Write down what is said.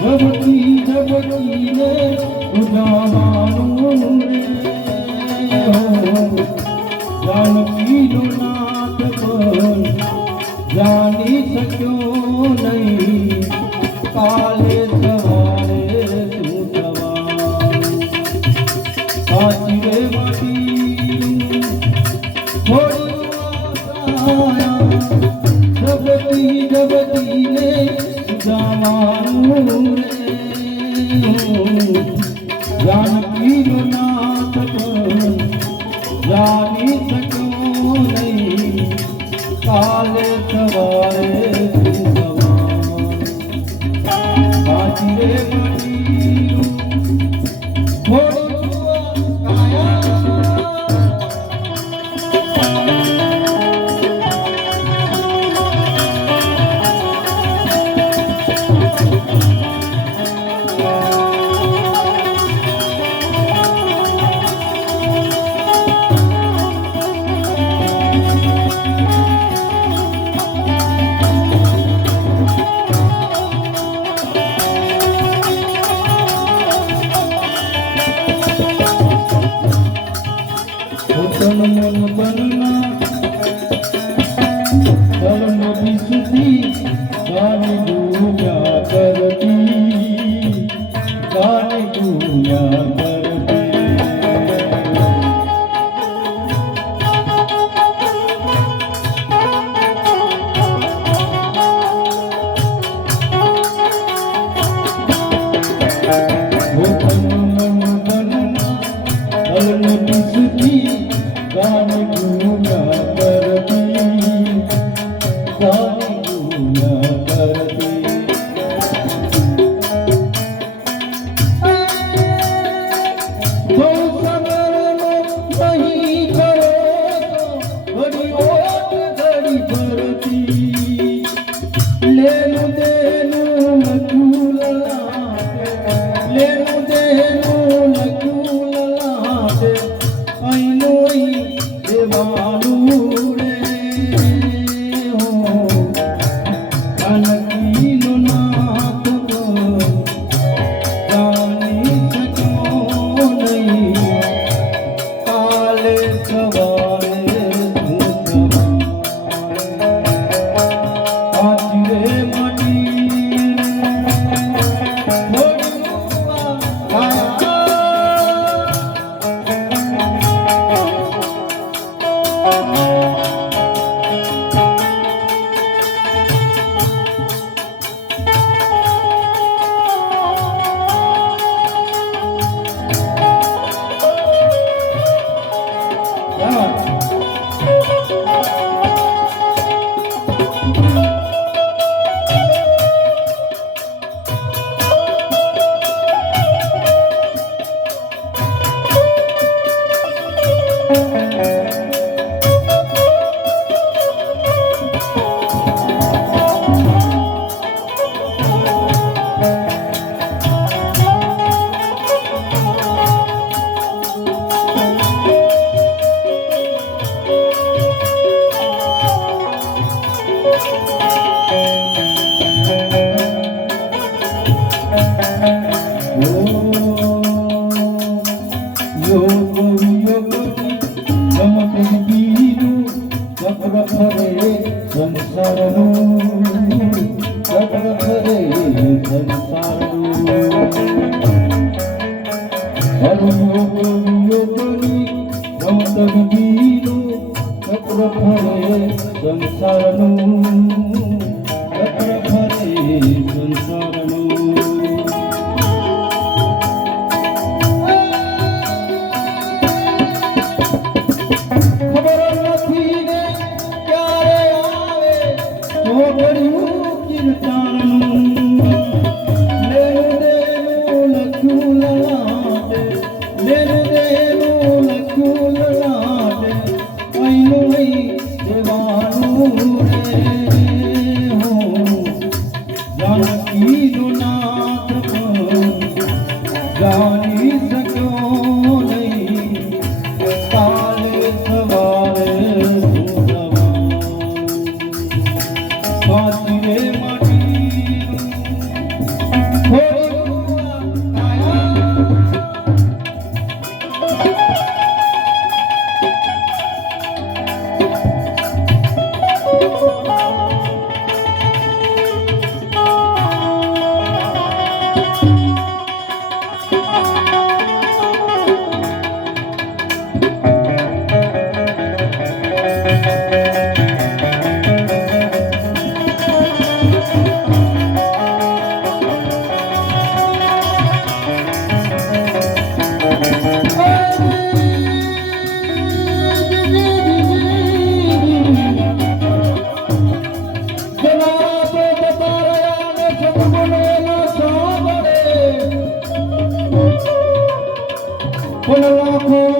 જબતી જબતીને ઉજાવાનું રે જાનકીનો નાથ પણ જાણી શક્યો નહીં કાલે સવારે શું થવાનું સાચી રે માટી થોડી જબતીને જાવાનું રે જાનકીનો નાથ પણ જાણી શક્યો નહીં કાલે સવારે શું થવાનું સાચી રે માટી तन मन बनना कर्म विशुद्धि गाने गुया करती गाने गुया करती वो तन मन बनना कर्म विशुद्धि गाने गुया करती गाने गुया करती तो समरनो नहीं करो तो बड़ी ओट घड़ी भरती लेनु देनु नकुललाटे लेनु देनु नकुललाटे ऐनोई देवानु रे हो जानकीनो नाथ जानी शक्यो नहीं काले सवारे શું સાચી રે માટી જાની શક્યો નહીં કાલે સવારે માટી રે માટી પણ લાખો